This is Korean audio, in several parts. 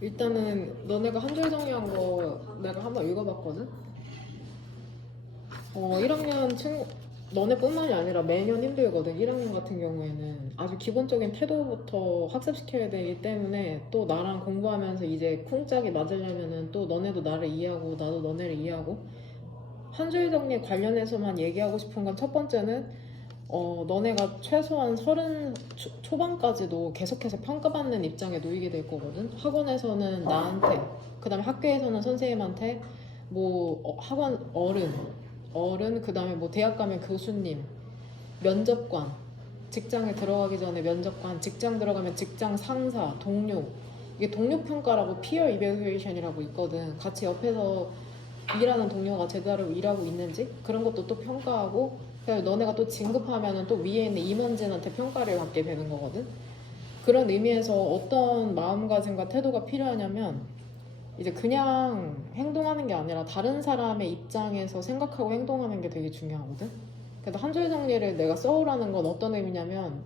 일단은 너네가 한 줄 정리한 거 내가 한번 읽어봤거든? 1학년 너네뿐만이 아니라 매년 힘들거든. 1학년 같은 경우에는 아주 기본적인 태도부터 학습시켜야 되기 때문에 또 나랑 공부하면서 이제 쿵짝이 맞으려면은 또 너네도 나를 이해하고 나도 너네를 이해하고 한 줄 정리 관련해서만 얘기하고 싶은 건 첫 번째는 너네가 최소한 30 초반까지도 계속해서 평가받는 입장에 놓이게 될 거거든. 학원에서는 나한테, 그 다음에 학교에서는 선생님한테, 뭐 학원 어른, 그 다음에 뭐 대학 가면 교수님, 면접관, 직장에 들어가기 전에 면접관, 직장 들어가면 직장 상사, 동료. 이게 동료 평가라고 피어 이벨루에이션이라고 있거든. 같이 옆에서 일하는 동료가 제대로 일하고 있는지 그런 것도 또 평가하고, 그래서 너네가 또 진급하면은 또 위에 있는 임원진한테 평가를 받게 되는 거거든. 그런 의미에서 어떤 마음가짐과 태도가 필요하냐면 이제 그냥 행동하는 게 아니라 다른 사람의 입장에서 생각하고 행동하는 게 되게 중요하거든. 그래서 한 줄 정리를 내가 써오라는 건 어떤 의미냐면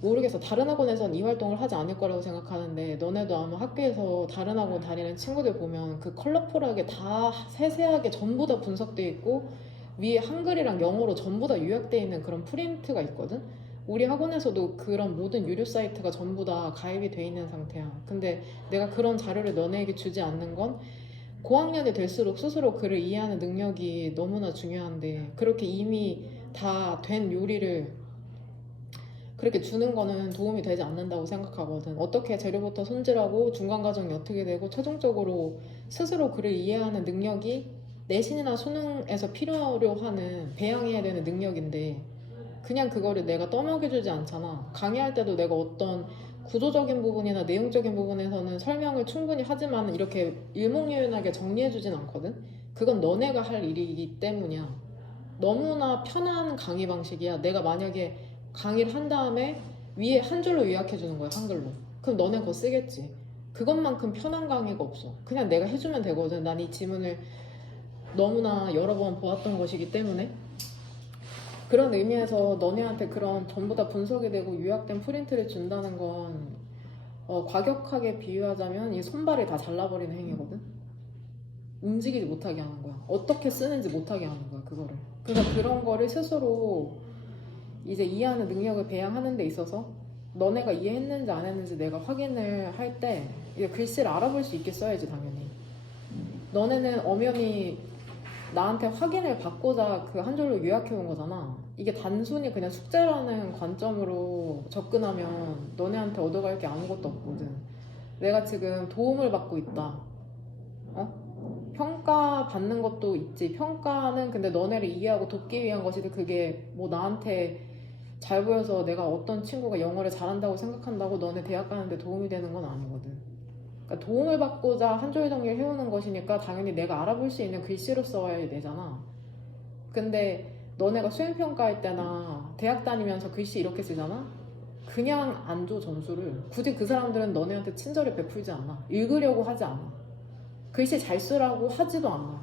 모르겠어. 다른 학원에선 이 활동을 하지 않을 거라고 생각하는데 너네도 아마 학교에서 다른 학원 다니는 친구들 보면 그 컬러풀하게 다 세세하게 전부 다 분석돼 있고 위에 한글이랑 영어로 전부 다 요약돼 있는 그런 프린트가 있거든. 우리 학원에서도 그런 모든 유료 사이트가 전부 다 가입이 돼 있는 상태야. 근데 내가 그런 자료를 너네에게 주지 않는 건 고학년이 될수록 스스로 글을 이해하는 능력이 너무나 중요한데 그렇게 이미 다 된 요리를 그렇게 주는 거는 도움이 되지 않는다고 생각하거든. 어떻게 재료부터 손질하고 중간 과정이 어떻게 되고 최종적으로 스스로 글을 이해하는 능력이 내신이나 수능에서 필요로 하는 배양해야 되는 능력인데 그냥 그거를 내가 떠먹여주지 않잖아. 강의할 때도 내가 어떤 구조적인 부분이나 내용적인 부분에서는 설명을 충분히 하지만 이렇게 일목요연하게 정리해주진 않거든. 그건 너네가 할 일이기 때문이야. 너무나 편한 강의 방식이야. 내가 만약에 강의를 한 다음에 위에 한 줄로 요약해 주는 거야, 한글로. 그럼 너네 그거 쓰겠지. 그것만큼 편한 강의가 없어. 그냥 내가 해주면 되거든. 난 이 지문을 너무나 여러 번 보았던 것이기 때문에. 그런 의미에서 너네한테 그런 전부 다 분석이 되고 요약된 프린트를 준다는 건 과격하게 비유하자면 이 손발이 다 잘라버리는 행위거든. 움직이지 못하게 하는 거야. 어떻게 쓰는지 못하게 하는 거야, 그거를. 그러니까 그런 거를 스스로 이제 이해하는 능력을 배양하는 데 있어서 너네가 이해했는지 안 했는지 내가 확인을 할 때 이제 글씨를 알아볼 수 있게 써야지, 당연히. 너네는 엄연히 나한테 확인을 받고자 그 한 줄로 요약해 온 거잖아. 이게 단순히 그냥 숙제라는 관점으로 접근하면 너네한테 얻어갈 게 아무것도 없거든. 내가 지금 도움을 받고 있다. 평가 받는 것도 있지. 평가는 근데 너네를 이해하고 돕기 위한 것이지, 그게 뭐 나한테 잘 보여서 내가 어떤 친구가 영어를 잘한다고 생각한다고 너네 대학 가는데 도움이 되는 건 아니거든. 그러니까 도움을 받고자 한 줄 정리를 해오는 것이니까 당연히 내가 알아볼 수 있는 글씨로 써야 되잖아. 근데 너네가 수행평가할 때나 대학 다니면서 글씨 이렇게 쓰잖아? 그냥 안 줘, 점수를. 굳이 그 사람들은 너네한테 친절을 베풀지 않아. 읽으려고 하지 않아. 글씨 잘 쓰라고 하지도 않아.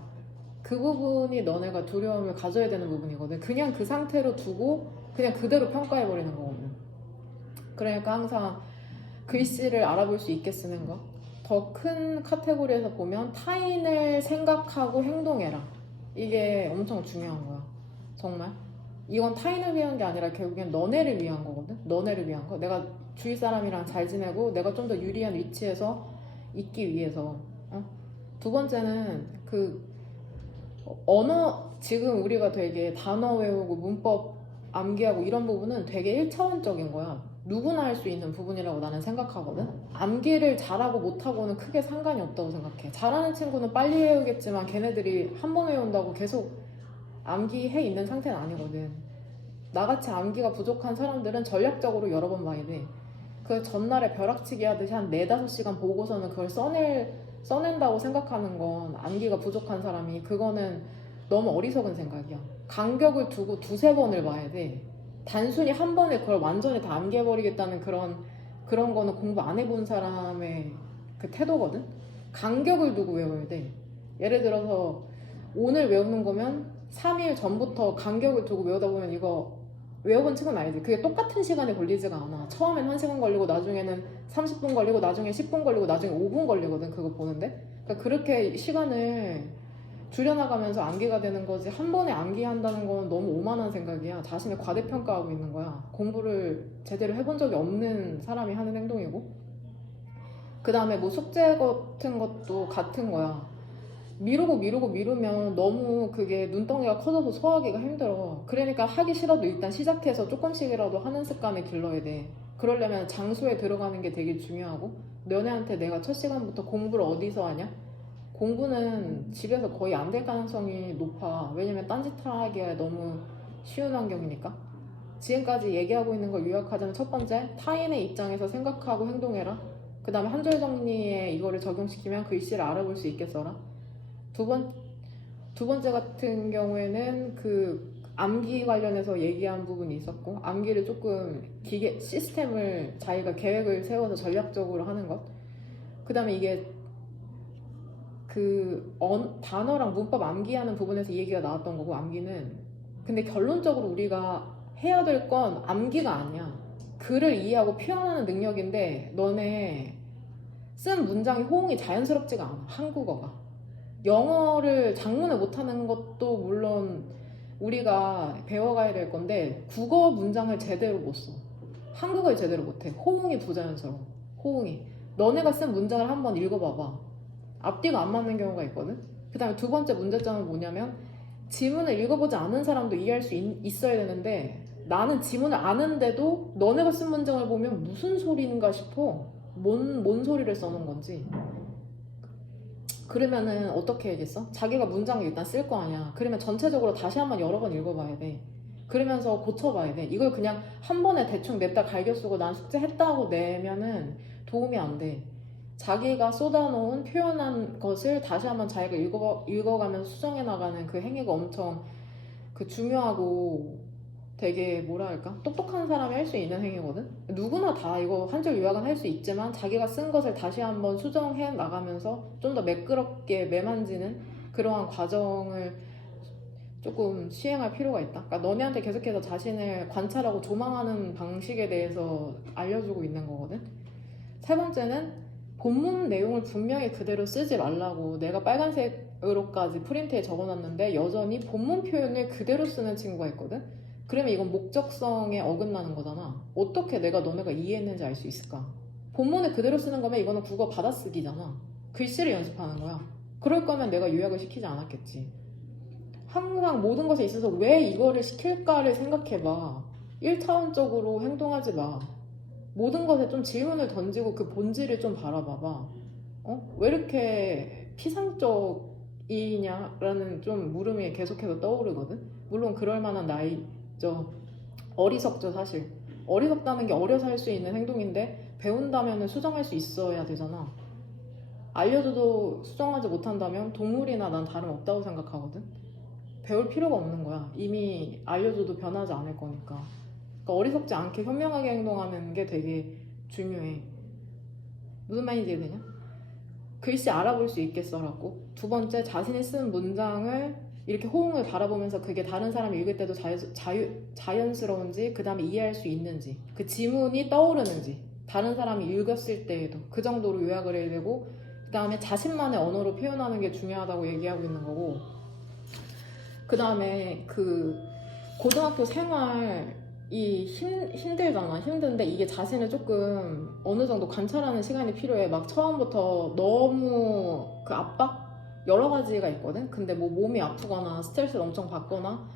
그 부분이 너네가 두려움을 가져야 되는 부분이거든. 그냥 그 상태로 두고 그냥 그대로 평가해버리는 거거든. 그러니까 항상 글씨를 알아볼 수 있게 쓰는 거. 더 큰 카테고리에서 보면 타인을 생각하고 행동해라. 이게 엄청 중요한 거야. 정말. 이건 타인을 위한 게 아니라 결국엔 너네를 위한 거거든. 너네를 위한 거. 내가 주위 사람이랑 잘 지내고 내가 좀 더 유리한 위치에서 있기 위해서. 두 번째는 그 언어, 지금 우리가 되게 단어 외우고 문법 암기하고 이런 부분은 되게 1차원적인 거야. 누구나 할 수 있는 부분이라고 나는 생각하거든. 암기를 잘하고 못하고는 크게 상관이 없다고 생각해. 잘하는 친구는 빨리 외우겠지만 걔네들이 한 번 외운다고 계속 암기해 있는 상태는 아니거든. 나같이 암기가 부족한 사람들은 전략적으로 여러 번 봐야 돼. 그 전날에 벼락치기 하듯이 한 4~5시간 보고서는 그걸 써낸다고 생각하는 건 암기가 부족한 사람이, 그거는 너무 어리석은 생각이야. 간격을 두고 2~3번을 봐야 돼. 단순히 한 번에 그걸 완전히 다 암기해버리겠다는 그런 거는 공부 안 해본 사람의 그 태도거든? 간격을 두고 외워야 돼. 예를 들어서 오늘 외우는 거면 3일 전부터 간격을 두고 외우다 보면 이거 외워본 친구는 알지. 그게 똑같은 시간에 걸리지가 않아. 처음엔 1시간 걸리고 나중에는 30분 걸리고 나중에 10분 걸리고 나중에 5분 걸리거든. 그거 보는데. 그러니까 그렇게 시간을 줄여나가면서 암기가 되는 거지. 한 번에 암기한다는 건 너무 오만한 생각이야. 자신을 과대평가하고 있는 거야. 공부를 제대로 해본 적이 없는 사람이 하는 행동이고. 그 다음에 뭐 숙제 같은 것도 같은 거야. 미루면 너무 그게 눈덩이가 커져서 소화하기가 힘들어. 그러니까 하기 싫어도 일단 시작해서 조금씩이라도 하는 습관을 길러야 돼. 그러려면 장소에 들어가는 게 되게 중요하고, 너네한테 내가 첫 시간부터 공부를 어디서 하냐? 공부는 집에서 거의 안 될 가능성이 높아. 왜냐면 딴짓하기가 너무 쉬운 환경이니까. 지금까지 얘기하고 있는 걸 요약하자면, 첫 번째, 타인의 입장에서 생각하고 행동해라. 그 다음에 한 줄 정리에 이거를 적용시키면 글씨를 알아볼 수 있게 써라. 두 번째 같은 경우에는 그 암기 관련해서 얘기한 부분이 있었고, 암기를 조금 시스템을 자기가 계획을 세워서 전략적으로 하는 것. 그 다음에 이게 그 단어랑 문법 암기하는 부분에서 얘기가 나왔던 거고, 암기는. 근데 결론적으로 우리가 해야 될 건 암기가 아니야. 글을 이해하고 표현하는 능력인데, 너네 쓴 문장이 호응이 자연스럽지가 않아. 한국어가. 영어를 작문을 못하는 것도 물론 우리가 배워가야 될 건데, 국어 문장을 제대로 못 써. 한국어를 제대로 못해. 호응이 부자연스러워. 호응이. 너네가 쓴 문장을 한번 읽어봐봐. 앞뒤가 안 맞는 경우가 있거든. 그 다음에 두 번째 문제점은 뭐냐면, 지문을 읽어보지 않은 사람도 이해할 수 있어야 되는데, 나는 지문을 아는데도 너네가 쓴 문장을 보면 무슨 소리인가 싶어. 뭔 소리를 써놓은 건지. 그러면은 어떻게 해야겠어? 자기가 문장을 일단 쓸 거 아니야. 그러면 전체적으로 다시 한번 여러 번 읽어봐야 돼. 그러면서 고쳐봐야 돼. 이걸 그냥 한 번에 대충 냅다 갈겨 쓰고 난 숙제했다고 내면은 도움이 안 돼. 자기가 쏟아놓은 표현한 것을 다시 한번 자기가 읽어가면서 수정해 나가는 그 행위가 엄청 그 중요하고, 되게 뭐라 할까? 똑똑한 사람이 할 수 있는 행위거든? 누구나 다 이거 한 줄 요약은 할 수 있지만, 자기가 쓴 것을 다시 한번 수정해 나가면서 좀 더 매끄럽게 매만지는 그러한 과정을 조금 시행할 필요가 있다. 그러니까 너네한테 계속해서 자신을 관찰하고 조망하는 방식에 대해서 알려주고 있는 거거든. 세 번째는 본문 내용을 분명히 그대로 쓰지 말라고. 내가 빨간색으로까지 프린트에 적어놨는데 여전히 본문 표현을 그대로 쓰는 친구가 있거든. 그러면 이건 목적성에 어긋나는 거잖아. 어떻게 내가 너네가 이해했는지 알 수 있을까? 본문을 그대로 쓰는 거면 이거는 국어 받아쓰기잖아. 글씨를 연습하는 거야. 그럴 거면 내가 요약을 시키지 않았겠지. 항상 모든 것에 있어서 왜 이거를 시킬까를 생각해봐. 1차원적으로 행동하지 마. 모든 것에 좀 질문을 던지고 그 본질을 좀 바라봐봐. 왜 이렇게 피상적이냐라는 좀 물음이 계속해서 떠오르거든. 물론 그럴 만한 나이죠. 어리석죠, 사실. 어리석다는 게 어려서 할 수 있는 행동인데, 배운다면 수정할 수 있어야 되잖아. 알려줘도 수정하지 못한다면 동물이나 난 다름없다고 생각하거든. 배울 필요가 없는 거야. 이미 알려줘도 변하지 않을 거니까. 그러니까 어리석지 않게 현명하게 행동하는 게 되게 중요해. 무슨 말인지 이해되냐? 글씨 알아볼 수 있게 써라고. 두 번째, 자신이 쓴 문장을 이렇게 호응을 바라보면서 그게 다른 사람이 읽을 때도 자연스러운지, 그 다음에 이해할 수 있는지, 그 지문이 떠오르는지, 다른 사람이 읽었을 때에도 그 정도로 요약을 해야 되고, 그 다음에 자신만의 언어로 표현하는 게 중요하다고 얘기하고 있는 거고, 그 다음에 그 고등학교 생활이 힘들잖아. 힘든데 이게 자신을 조금 어느 정도 관찰하는 시간이 필요해. 막 처음부터 너무 그 압박? 여러 가지가 있거든. 근데 뭐 몸이 아프거나 스트레스를 엄청 받거나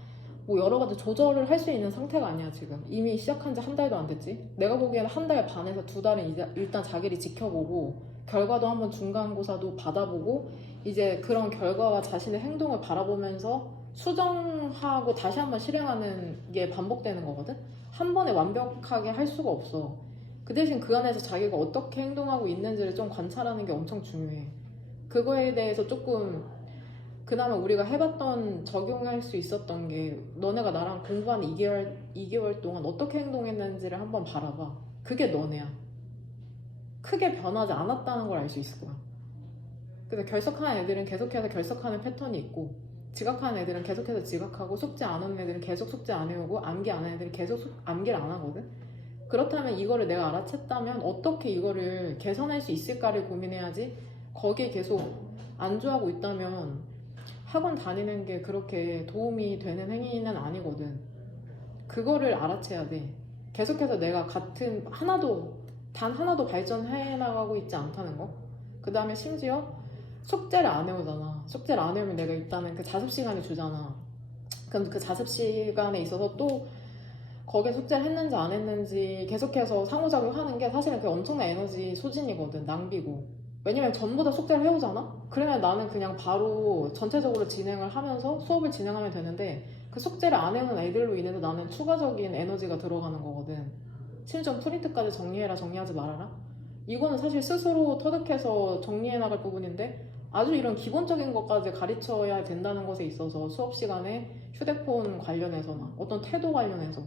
뭐 여러 가지 조절을 할 수 있는 상태가 아니야 지금. 이미 시작한 지 한 달도 안 됐지. 내가 보기에는 한 달 반에서 두 달은 이제 일단 자기를 지켜보고, 결과도 한번 중간고사도 받아보고, 이제 그런 결과와 자신의 행동을 바라보면서 수정하고 다시 한번 실행하는 게 반복되는 거거든. 한 번에 완벽하게 할 수가 없어. 그 대신 그 안에서 자기가 어떻게 행동하고 있는지를 좀 관찰하는 게 엄청 중요해. 그거에 대해서 조금, 그나마 우리가 해봤던, 적용할 수 있었던 게, 너네가 나랑 공부한 2개월 동안 어떻게 행동했는지를 한번 바라봐. 그게 너네야. 크게 변하지 않았다는 걸 알 수 있을 거야. 그래서 결석하는 애들은 계속해서 결석하는 패턴이 있고, 지각하는 애들은 계속해서 지각하고 숙제 안 오는 애들은 계속 숙제 안 해오고 암기 안 하는 애들은 계속 암기를 안 하거든. 그렇다면 이거를 내가 알아챘다면 어떻게 이거를 개선할 수 있을까를 고민해야지. 거기에 계속 안주하고 있다면 학원 다니는 게 그렇게 도움이 되는 행위는 아니거든. 그거를 알아채야 돼. 계속해서 내가 같은 단 하나도 발전해 나가고 있지 않다는 거. 그 다음에 심지어 숙제를 안 해오잖아. 숙제를 안 해오면 내가 일단은 그 자습 시간을 주잖아. 그럼 그 자습 시간에 있어서 또 거기에 숙제를 했는지 안 했는지 계속해서 상호작용하는 게 사실은 그게 엄청난 에너지 소진이거든. 낭비고. 왜냐면 전부 다 숙제를 해오잖아? 그러면 나는 그냥 바로 전체적으로 진행을 하면서 수업을 진행하면 되는데 그 숙제를 안 해오는 애들로 인해서 나는 추가적인 에너지가 들어가는 거거든. 심지어 프린트까지 정리해라 정리하지 말아라? 이거는 사실 스스로 터득해서 정리해 나갈 부분인데 아주 이런 기본적인 것까지 가르쳐야 된다는 것에 있어서 수업 시간에 휴대폰 관련해서나 어떤 태도 관련해서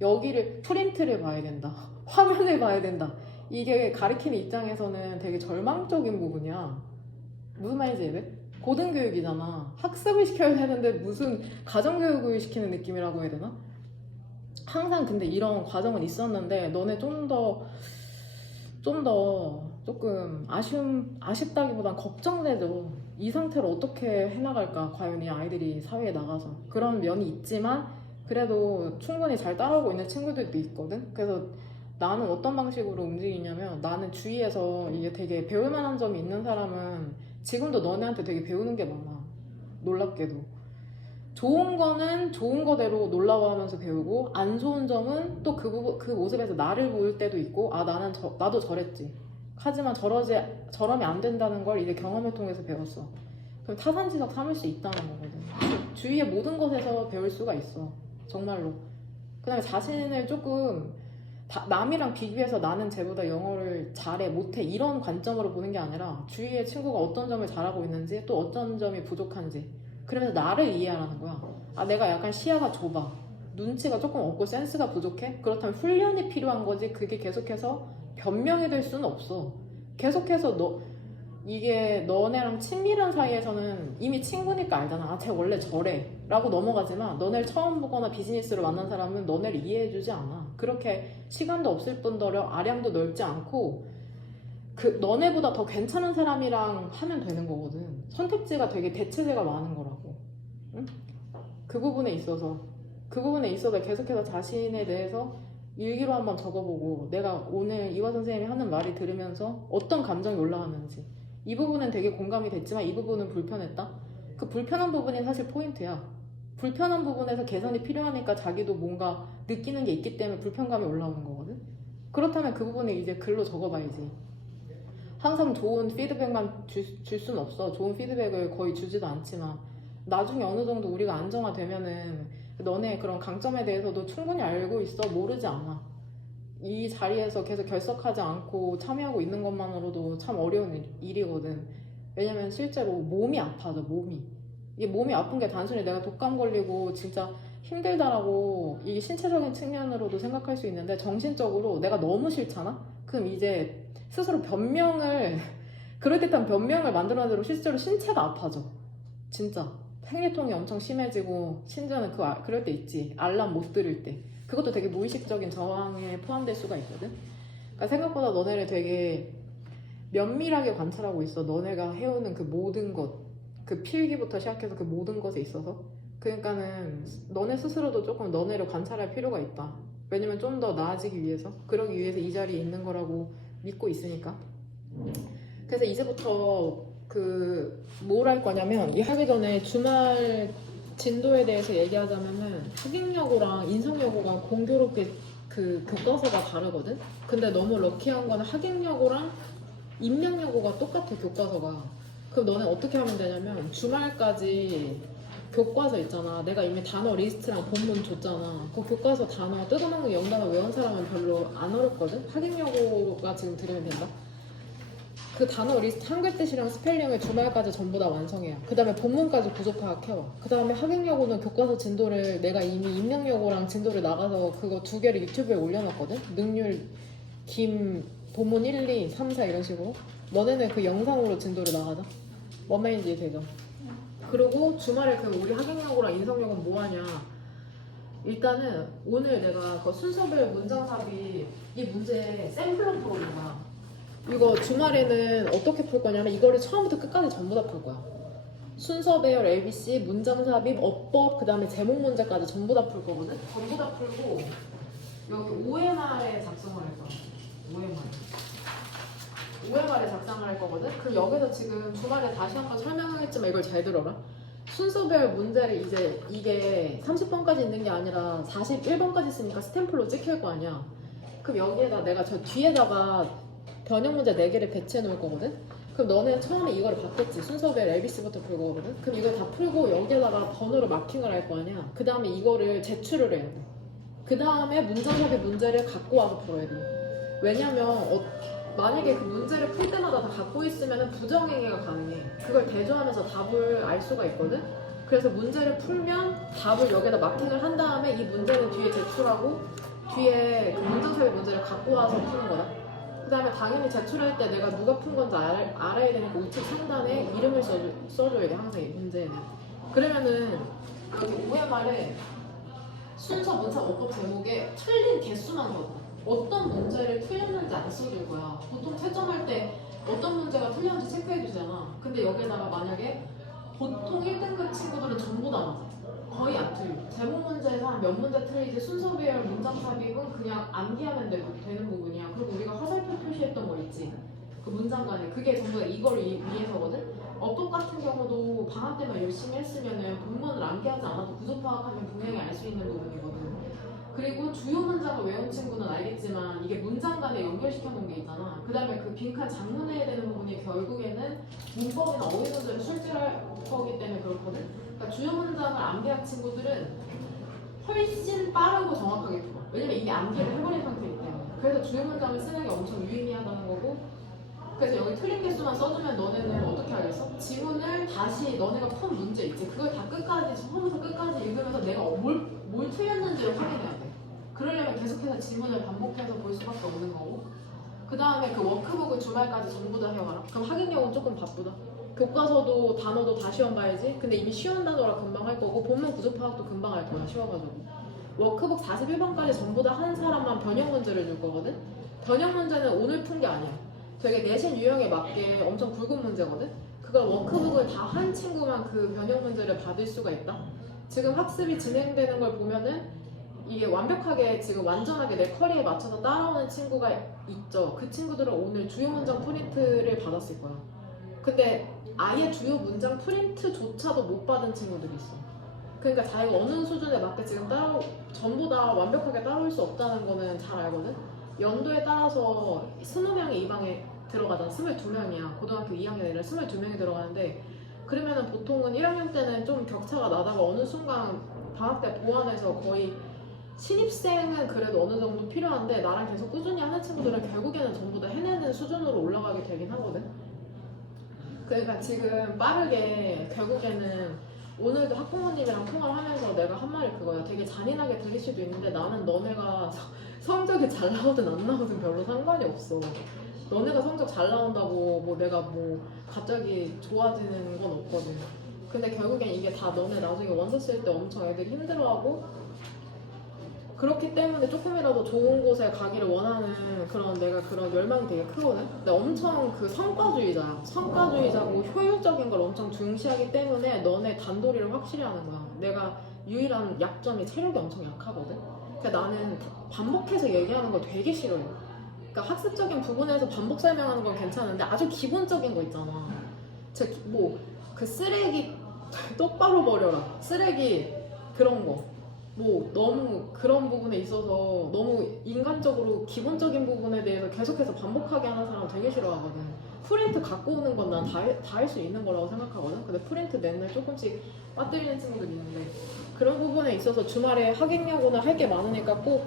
여기를 프린트를 봐야 된다. 화면을 봐야 된다. 이게 가르치는 입장에서는 되게 절망적인 부분이야. 무슨 말인지 이해? 고등교육이잖아. 학습을 시켜야 되는데 무슨 가정교육을 시키는 느낌이라고 해야 되나? 항상 근데 이런 과정은 있었는데 너네 좀 더 조금 아쉽다기보단 걱정되죠. 이 상태로 어떻게 해나갈까? 과연 이 아이들이 사회에 나가서. 그런 면이 있지만 그래도 충분히 잘 따라오고 있는 친구들도 있거든. 그래서 나는 어떤 방식으로 움직이냐면 나는 주위에서 이게 되게 배울 만한 점이 있는 사람은 지금도 너네한테 되게 배우는 게 많아. 놀랍게도. 좋은 거는 좋은 거대로 놀라워하면서 배우고 안 좋은 점은 또 그 모습에서 나를 볼 때도 있고 아 나도 저랬지. 하지만 저러면 안 된다는 걸 이제 경험을 통해서 배웠어. 그럼 타산지석 삼을 수 있다는 거거든. 주위의 모든 것에서 배울 수가 있어. 정말로. 그다음에 자신을 조금 남이랑 비교해서 나는 쟤보다 영어를 잘해 못해 이런 관점으로 보는 게 아니라 주위의 친구가 어떤 점을 잘하고 있는지 또 어떤 점이 부족한지 그러면서 나를 이해하라는 거야. 아 내가 약간 시야가 좁아. 눈치가 조금 없고 센스가 부족해? 그렇다면 훈련이 필요한 거지. 그게 계속해서 변명이 될 수는 없어. 계속해서 이게 너네랑 친밀한 사이에서는 이미 친구니까 알잖아. 아, 쟤 원래 저래. 라고 넘어가지만 너네를 처음 보거나 비즈니스로 만난 사람은 너네를 이해해주지 않아. 그렇게 시간도 없을 뿐더러 아량도 넓지 않고 너네보다 더 괜찮은 사람이랑 하면 되는 거거든. 선택지가 되게 대체제가 많은 거라고. 응? 그 부분에 있어서 계속해서 자신에 대해서 일기로 한번 적어보고 내가 오늘 이화 선생님이 하는 말이 들으면서 어떤 감정이 올라왔는지 이 부분은 되게 공감이 됐지만 이 부분은 불편했다. 그 불편한 부분이 사실 포인트야. 불편한 부분에서 개선이 필요하니까 자기도 뭔가 느끼는 게 있기 때문에 불편감이 올라오는 거거든. 그렇다면 그 부분을 이제 글로 적어봐야지. 항상 좋은 피드백만 줄 수는 없어. 좋은 피드백을 거의 주지도 않지만 나중에 어느 정도 우리가 안정화되면은 너네 그런 강점에 대해서도 충분히 알고 있어. 모르지 않아. 이 자리에서 계속 결석하지 않고 참여하고 있는 것만으로도 참 어려운 일이거든. 왜냐면 실제로 몸이 아파져. 이게 몸이 아픈 게 단순히 내가 독감 걸리고 진짜 힘들다라고 이게 신체적인 측면으로도 생각할 수 있는데 정신적으로 내가 너무 싫잖아? 그럼 이제 스스로 그럴듯한 변명을 만들어내도록 실제로 신체가 아파져. 진짜. 생리통이 엄청 심해지고 심지어는 그럴 때 있지. 알람 못 들을 때. 그것도 되게 무의식적인 저항에 포함될 수가 있거든. 그러니까 생각보다 너네를 되게 면밀하게 관찰하고 있어. 너네가 해오는 그 모든 것, 그 필기부터 시작해서 그 모든 것에 있어서. 그러니까는 너네 스스로도 조금 너네를 관찰할 필요가 있다. 왜냐면 좀 더 나아지기 위해서, 그러기 위해서 이 자리에 있는 거라고 믿고 있으니까. 그래서 이제부터 뭘 할 거냐면, 이 하기 전에 주말 진도에 대해서 얘기하자면은 학인여고랑 인성여고가 공교롭게 그 교과서가 다르거든? 근데 너무 럭키한 거는 학인여고랑 인명여고가 똑같아, 교과서가. 그럼 너는 어떻게 하면 되냐면 주말까지 교과서 있잖아. 내가 이미 단어 리스트랑 본문 줬잖아. 그 교과서 단어 뜯어먹는 영단어 외운 사람은 별로 안 어렵거든? 학인여고가 지금 들으면 된다? 그 단어 리스트 한글 뜻이랑 스펠링을 주말까지 전부 다 완성해요. 그 다음에 본문까지 부족 파악해와. 그 다음에 학인여고는 교과서 진도를 내가 이미 인명여고랑 진도를 나가서 그거 두 개를 유튜브에 올려놨거든? 능률, 본문 1, 2, 3, 4 이런 식으로. 너네는 그 영상으로 진도를 나가자. 뭔 말인지 되죠? 그리고 주말에 그 우리 하객역으랑 인성역은 뭐 하냐? 일단은 오늘 내가 그 순서별 문장삽입 이 문제 샘플로 풀어온 거야. 이거 주말에는 어떻게 풀 거냐면 이거를 처음부터 끝까지 전부 다 풀 거야. 순서 배열 ABC, 문장 삽입, 어법, 그 다음에 제목 문제까지 전부 다 풀 거거든? 전부 다 풀고 여기 OMR에 작성을 할 거야. OMR에 작성을 할 거거든? 그럼 여기서 지금 주말에 다시 한번 설명하겠지만 이걸 잘 들어라. 순서별 문제를 이제 이게 30번까지 있는 게 아니라 41번까지 있으니까 스탬프로 찍힐 거 아니야. 그럼 여기에다 내가 저 뒤에다가 변형 문제 4개를 배치해 놓을 거거든? 그럼 너는 처음에 이거를 받겠지. 순서별 ABC부터 풀 거거든? 그럼 이걸 다 풀고 여기에다가 번호로 마킹을 할 거 아니야. 그 다음에 이거를 제출을 해야 돼. 그 다음에 문장삽입 문제를 갖고 와서 풀어야 돼. 왜냐면 만약에 그 문제를 풀 때마다 다 갖고 있으면 부정행위가 가능해. 그걸 대조하면서 답을 알 수가 있거든? 그래서 문제를 풀면 답을 여기다 마킹을 한 다음에 이 문제는 뒤에 제출하고 뒤에 그 문장삽입 문제를 갖고 와서 푸는 거다. 그 다음에 당연히 제출할 때 내가 누가 푼 건지 알아야 되니까 우측 상단에 이름을 써줘야 돼, 항상 이 문제는. 그러면은 여기 OMR에 순서 문장 어법 제목에 틀린 개수만 적어. 어떤 문제를 틀렸는지 안 써줄 거야. 보통 채점할 때 어떤 문제가 틀렸는지 체크해 주잖아. 근데 여기다가 만약에 보통 1등급 친구들은 전부 다 맞아. 거의 안 틀려. 제목 문제에서 한 몇 문제 틀리지 순서 배열 문장 삽입은 그냥 암기하면 되는 부분이야. 그리고 우리가 화살표 표시했던 거 있지. 그 문장 간에 그게 전부 다 이걸 위해서거든. 어법 같은 경우도 방학 때만 열심히 했으면은 본문을 암기하지 않아도 구조 파악하면 분명히 알 수 있는 부분이거든. 그리고 주요 문장을 외운 친구는 알겠지만 이게 문장 간에 연결시켜 놓은 게 있잖아. 그 다음에 그 빈칸 장문해야 되는 부분이 결국에는 문법이나 어휘 문제를 출제할 거기 때문에 그렇거든. 그러니까 주요 문장을 암기한 친구들은 훨씬 빠르고 정확하게 풀어. 왜냐면 이미 암기를 해버린 상태이기 때문에. 그래서 주요 문장을 쓰는 게 엄청 유의미하다는 거고. 그래서 여기 틀린 개수만 써주면 너네는 어떻게 하겠어? 지문을 다시 너네가 푼 문제 있지. 그걸 다 끝까지 처음부터 끝까지 읽으면서 내가 뭘 틀렸는지를 확인해야 돼. 그러려면 계속해서 지문을 반복해서 볼 수밖에 없는 거고. 그 다음에 그 워크북을 주말까지 전부 다 해와라. 그럼 하객역은 조금 바쁘다. 교과서도 단어도 다 시험 봐야지. 근데 이미 쉬운 단어라 금방 할 거고 본문 구조 파악도 금방 할 거야. 쉬워가지고. 워크북 41번까지 전부 다 한 사람만 변형 문제를 줄 거거든. 변형 문제는 오늘 푼 게 아니야. 되게 내신 유형에 맞게 엄청 굵은 문제거든. 그걸 워크북을 다 한 친구만 그 변형 문제를 받을 수가 있다. 지금 학습이 진행되는 걸 보면은 이게 완벽하게 지금 완전하게 내 커리에 맞춰서 따라오는 친구가 있죠. 그 친구들은 오늘 주요 문장 프린트를 받았을 거야. 근데 아예 주요 문장 프린트조차도 못 받은 친구들이 있어. 그러니까 자기가 어느 수준에 맞게 지금 전부 다 완벽하게 따라올 수 없다는 거는 잘 알거든. 연도에 따라서 20명이 이 방에 들어가잖아. 22명이야. 고등학교 2학년 아니라 22명이 들어가는데 그러면은 보통은 1학년 때는 좀 격차가 나다가 어느 순간 방학 때 보완해서 거의 신입생은 그래도 어느 정도 필요한데 나랑 계속 꾸준히 하는 친구들은 결국에는 전부 다 해내는 수준으로 올라가게 되긴 하거든. 그러니까 지금 빠르게 결국에는 오늘도 학부모님이랑 통화를 하면서 내가 한 말이 그거야. 되게 잔인하게 들릴 수도 있는데 나는 너네가 성적이 잘 나오든 안 나오든 별로 상관이 없어. 너네가 성적 잘 나온다고 뭐 내가 뭐 갑자기 좋아지는 건 없거든. 근데 결국엔 이게 다 너네 나중에 원서 쓸 때 엄청 애들이 힘들어하고 그렇기 때문에 조금이라도 좋은 곳에 가기를 원하는 그런 내가 그런 열망이 되게 크거든. 근데 엄청 그 성과주의자야. 성과주의자고 효율적인 걸 엄청 중시하기 때문에 너네 단도리를 확실히 하는 거야. 내가 유일한 약점이 체력이 엄청 약하거든. 그러니까 나는 반복해서 얘기하는 걸 되게 싫어해. 그러니까 학습적인 부분에서 반복 설명하는 건 괜찮은데 아주 기본적인 거 있잖아. 그 쓰레기 똑바로 버려라. 쓰레기 그런 거. 뭐 너무 그런 부분에 있어서 너무 인간적으로 기본적인 부분에 대해서 계속해서 반복하게 하는 사람 되게 싫어하거든. 프린트 갖고 오는 건 난 다 할 수 있는 거라고 생각하거든. 근데 프린트 맨날 조금씩 빠뜨리는 친구들이 있는데 그런 부분에 있어서 주말에 하객역오늘 할 게 많으니까 꼭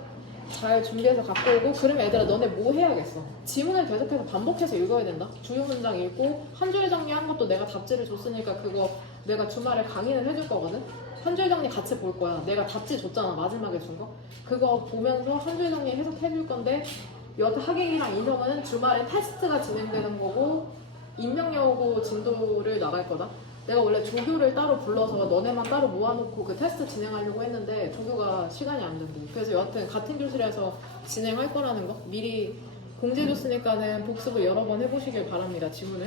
잘 준비해서 갖고 오고. 그러면 얘들아 너네 뭐 해야겠어? 지문을 계속해서 반복해서 읽어야 된다. 주요 문장 읽고 한 줄 정리한 것도 내가 답지를 줬으니까 그거 내가 주말에 강의는 해줄 거거든. 한 줄 정리 같이 볼 거야. 내가 답지 줬잖아. 마지막에 준 거. 그거 보면서 한 줄 정리 해석해 줄 건데 여태 하객이랑 인형은 주말에 테스트가 진행되는 거고 임명여고 진도를 나갈 거다. 내가 원래 조교를 따로 불러서 너네만 따로 모아놓고 그 테스트 진행하려고 했는데 조교가 시간이 안 된대. 그래서 여하튼 같은 교실에서 진행할 거라는 거 미리 공지해줬으니까는 복습을 여러 번 해보시길 바랍니다. 지문을